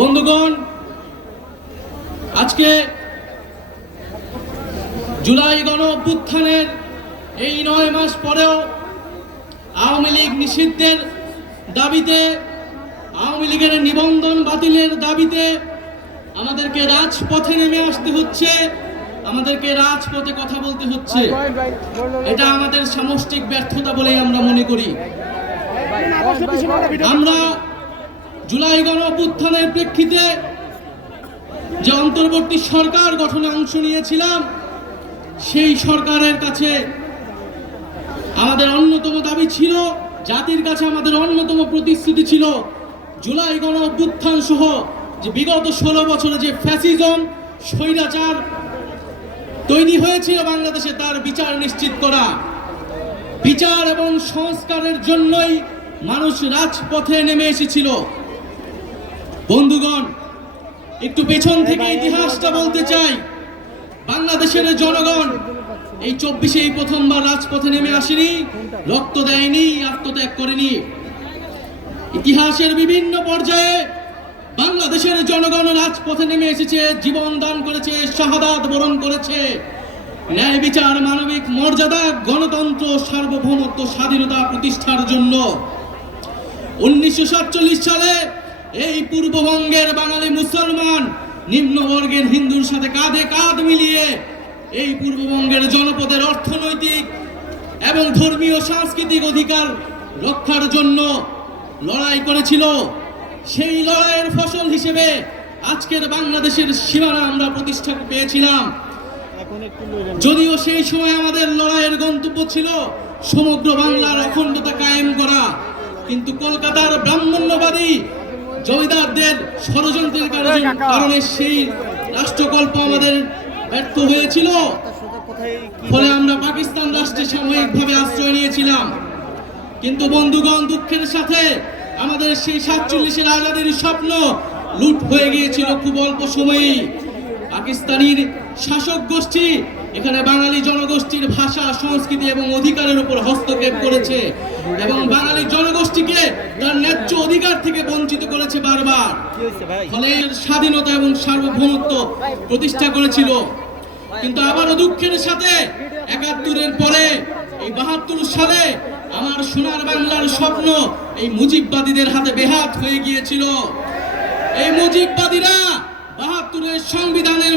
বন্ধুগণ, আজকে জুলাই গণ অভ্যুত্থানের এই নয় মাস পরেও আওয়ামী লীগ নিষিদ্ধের দাবিতে, আওয়ামী লীগের নিবন্ধন বাতিলের দাবিতে আমাদেরকে রাজপথে নেমে আসতে হচ্ছে, আমাদেরকে রাজপথে কথা বলতে হচ্ছে। এটা আমাদের সামষ্টিক ব্যর্থতা বলেই আমরা মনে করি। আমরা জুলাই গণ অভ্যুত্থানের প্রেক্ষিতে যে অন্তর্বর্তী সরকার গঠনে অংশ নিয়েছিলাম, সেই সরকারের কাছে আমাদের অন্যতম দাবি ছিল, জাতির কাছে আমাদের অন্যতম প্রতিশ্রুতি ছিল জুলাই গণ অভ্যুত্থান সহ যে বিগত ষোলো বছরে যে ফ্যাসিজম, স্বৈরাচার তৈরি হয়েছিল বাংলাদেশে, তার বিচার নিশ্চিত করা। বিচার এবং সংস্কারের জন্যই মানুষ রাজপথে নেমে এসেছিল। বন্ধুগণ, একটু পেছন থেকে ইতিহাসটা বলতে চাই। বাংলাদেশের জনগণ এই চব্বিশে প্রথমবার রাজপথে নেমে আসেনি, রক্ত দেয়নি, আত্মত্যাগ করেনি। ইতিহাসের বিভিন্ন পর্যায়ে বাংলাদেশের জনগণ রাজপথে নেমে এসেছে, জীবন দান করেছে, শাহাদাত বরণ করেছে। ন্যায় বিচার, মানবিক মর্যাদা, গণতন্ত্র, সার্বভৌমত্ব, স্বাধীনতা প্রতিষ্ঠার জন্য। উনিশশো সাতচল্লিশ সালে এই পূর্ববঙ্গের বাঙালি মুসলমান নিম্নবর্গের হিন্দুর সাথে কাঁধে কাঁধ মিলিয়ে এই পূর্ববঙ্গের জনপদের অর্থনৈতিক এবং ধর্মীয় সাংস্কৃতিক অধিকার রক্ষার জন্য লড়াই করেছিল। সেই লড়াইয়ের ফসল হিসেবে আজকের বাংলাদেশের সীমানা আমরা প্রতিষ্ঠা পেয়েছিলাম। যদিও সেই সময় আমাদের লড়াইয়ের গন্তব্য ছিল সমগ্র বাংলার অখণ্ডতা কায়েম করা, কিন্তু কলকাতার ব্রাহ্মণ্যবাদী জমিদারদের ষড়যন্ত্রের কারণে কারণে সেই রাষ্ট্রকল্প আমাদের ব্যর্থ হয়েছিল। ফলে আমরা পাকিস্তান রাষ্ট্রে সাময়িকভাবে আশ্রয় নিয়েছিলাম। কিন্তু বন্ধুগণ দুঃখের সাথে আমাদের সেই সাতচল্লিশের আজাদের স্বপ্ন লুট হয়ে গিয়েছিল খুব অল্প সময়েই। পাকিস্তানির শাসক গোষ্ঠী এখানে বাঙালি জনগোষ্ঠীর ভাষা, সংস্কৃতি এবং অধিকারের উপর হস্তক্ষেপ করেছে। এবং বাঙালি জনগোষ্ঠীকে তার ন্যায্য অধিকার থেকে বঞ্চিত করেছে বারবার। ফলে স্বাধীনতা এবং সার্বভৌমত্ব প্রতিষ্ঠা করেছিল। কিন্তু আবারও দুঃখের সাথে একাত্তরের পরে এই বাহাত্তর সালে আমার সোনার বাংলার স্বপ্ন এই মুজিববাদীদের হাতে বেহাত হয়ে গিয়েছিল। এই মুজিববাদীরা বাহাত্তরের মাধ্যমে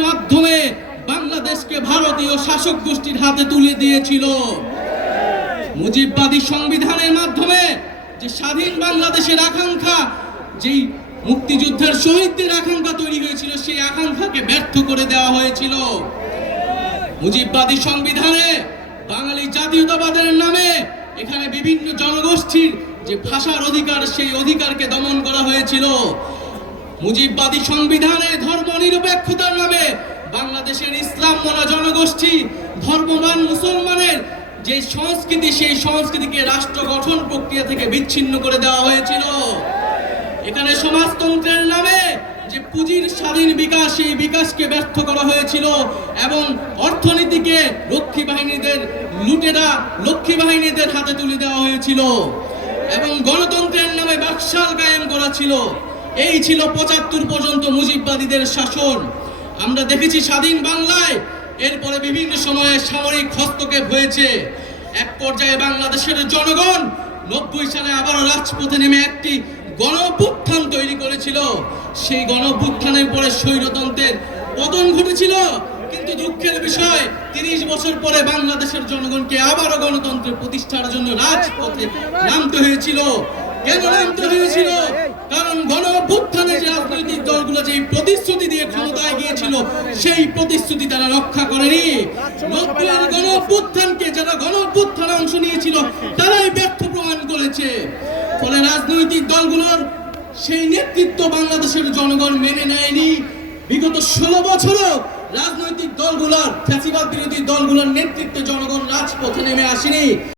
বাংলাদেশকে ভারতীয় শাসক গোষ্ঠীর হাতে তুলে দিয়েছিল। মুজিববাদী সংবিধানের মাধ্যমে যে স্বাধীন বাংলাদেশের আকাঙ্ক্ষা, যেই মুক্তিযুদ্ধের শহীদদের আকাঙ্ক্ষা তৈরি হয়েছিল, সেই আকাঙ্ক্ষাকে ব্যর্থ করে দেওয়া হয়েছিল। মুজিববাদী সংবিধানে বাঙালি জাতীয়তাবাদের নামে এখানে বিভিন্ন জনগোষ্ঠীর যে ভাষার অধিকার, সেই অধিকারকে দমন করা হয়েছিল। মুজিববাদী সংবিধানে ধর্ম নিরপেক্ষতার নামে বাংলাদেশের ইসলাম মনা জনগোষ্ঠী, ধর্মবান মুসলমানের যে সংস্কৃতি, সেই সংস্কৃতিকে রাষ্ট্র গঠন প্রক্রিয়া থেকে বিচ্ছিন্ন করে দেওয়া হয়েছিল। এখানে সমাজতন্ত্রের নামে যে পুঁজির স্বাধীন বিকাশ, সেই বিকাশকে ব্যর্থ করা হয়েছিল এবং অর্থনীতিকে রক্ষী বাহিনীদের লুটেরা লক্ষ্মী বাহিনীদের হাতে তুলে দেওয়া হয়েছিল এবং গণতন্ত্রের নামে বাকশাল কায়েম করা ছিল। এই ছিল পঁচাত্তর পর্যন্ত মুজিববাদীদের শাসন। আমরা দেখেছি স্বাধীন বাংলায়। এরপরে বিভিন্ন সময়ে সামরিক হস্তক্ষেপ হয়েছে। এক পর্যায়ে বাংলাদেশের জনগণ নব্বই সালে আবারও রাজপথে নেমে একটি গণপুত্থান তৈরি করেছিল। সেই গণপুত্থানের পরে স্বৈরতন্ত্রের পতন ঘটেছিল। কিন্তু দুঃখের বিষয়, তিরিশ বছর পরে বাংলাদেশের জনগণকে আবারও গণতন্ত্রের প্রতিষ্ঠার জন্য রাজপথে নামতে হয়েছিল। কেন নামতে হয়েছিল? কারণ গণ রাজনৈতিক দলগুলো যে প্রতিশ্রুতি দিয়ে ক্ষমতায় গিয়েছিল, সেই প্রতিশ্রুতি তারা রক্ষা করেনি। নব্বইয়ের গণ যারা গণ অংশ নিয়েছিল, তারাই ব্যর্থ প্রমাণ করেছে। ফলে রাজনৈতিক দলগুলোর সেই নেতৃত্ব বাংলাদেশের জনগণ মেনে নেয়নি। বিগত ষোলো বছরও রাজনৈতিক দলগুলোর, ফ্যাসিবাদ বিরোধী দলগুলোর নেতৃত্বে জনগণ রাজপথে নেমে আসেনি।